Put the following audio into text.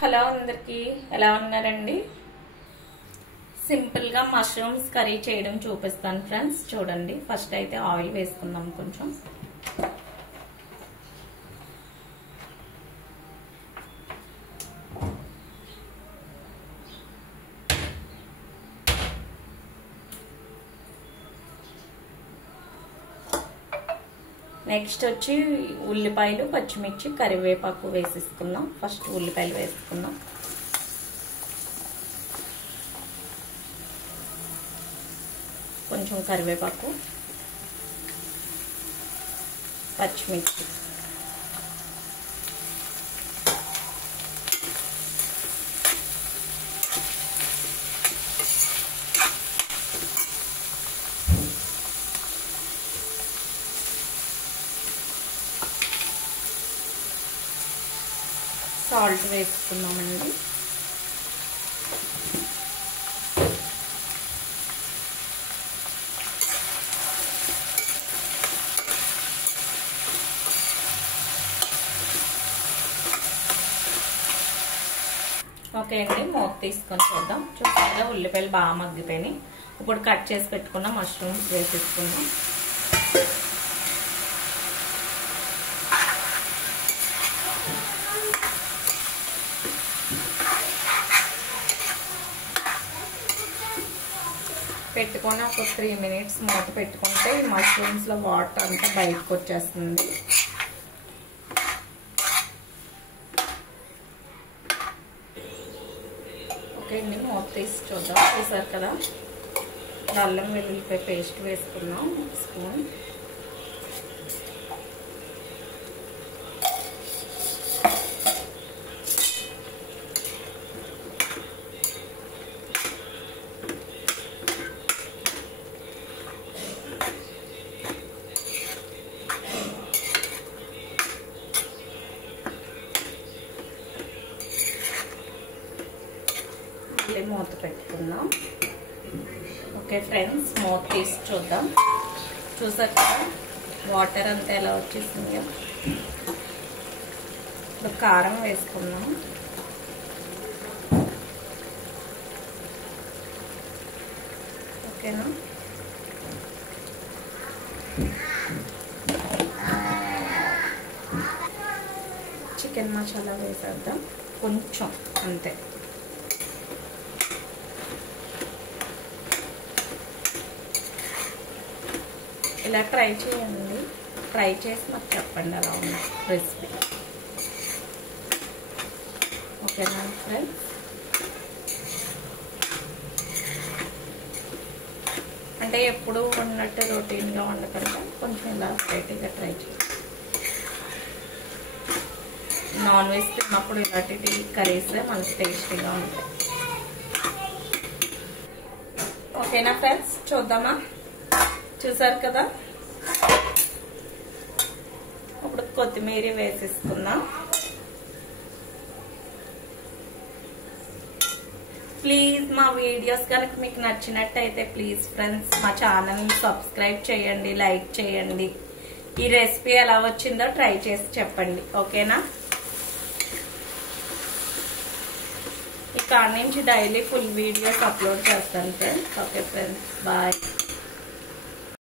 Hello అందరికి ఎలా ఉన్నారండి? సింపుల్ గా మష్రూమ్స్ కర్రీ చేయడం చూపిస్తాను ఫ్రెండ్స్. చూడండి, ఫస్ట్ అయితే ఆయిల్ వేసుకుందాం కొంచెం. నెక్స్ట్ వచ్చి ఉల్లిపాయలు, పచ్చిమిర్చి, కరివేపాకు వేసేసుకుందాం. ఫస్ట్ ఉల్లిపాయలు వేసుకుందాం. కొంచెం కరివేపాకు, పచ్చిమిర్చి, సాల్ట్ వేసుకున్నామండి. ఓకే అండి, మూత తీసుకొని చూద్దాం. చూసారా, ఉల్లిపాయలు బాగా మగ్గిపోయినాయి. ఇప్పుడు కట్ చేసి పెట్టుకున్న మష్రూమ్స్ వేసేసుకుందాం. పెట్టుకొని ఒక 3 minutes మూత పెట్టుకుంటే ఈ మష్రూమ్స్ లో వాటర్ అంతా బయటకు వచ్చేస్తుంది. ఓకే అండి, మూత తీసి చూద్దాం. చూసారు కదా, అల్లం వెల్లుల్లిపాయ పేస్ట్ వేసుకున్నాం 1 స్పూన్. మూత పెట్టుకుందాం. ఓకే ఫ్రెండ్స్, మూత తీసి చూద్దాం. చూసారు కదా, వాటర్ అంతా ఎలా వచ్చేసిందో. ఇప్పుడు కారం వేసుకుందాం. ఓకేనా, చికెన్ మసాలా వేసేద్దాం కొంచెం, అంతే. ఇలా ట్రై చేయండి. ట్రై చేసి నాకు చెప్పండి ఎలా ఉంది రెసిపీ. ఓకేనా ఫ్రెండ్స్, అంటే ఎప్పుడు ఉన్నట్టు రొటీన్గా వండకుండా కొంచెం ఇలా వెరైటీగా ట్రై చేయండి. నాన్ వెజ్ తిన్నప్పుడు ఇలాంటి కర్రీసే మనకి టేస్టీగా ఉంటాయి. ఓకేనా ఫ్రెండ్స్, చూద్దామా? చూసారు కదా, ఇప్పుడు కొత్తిమీర వేసేసుకుందాం. ప్లీజ్ మా వీడియోస్ కనుక మీకు నచ్చినట్టయితే ప్లీజ్ ఫ్రెండ్స్ మా ఛానల్ని సబ్స్క్రైబ్ చేయండి, లైక్ చేయండి. ఈ రెసిపీ ఎలా వచ్చిందో ట్రై చేసి చెప్పండి. ఓకేనా, ఇక్కడ నుంచి డైలీ ఫుల్ వీడియోస్ అప్లోడ్ చేస్తాను ఫ్రెండ్స్. Okay friends, bye.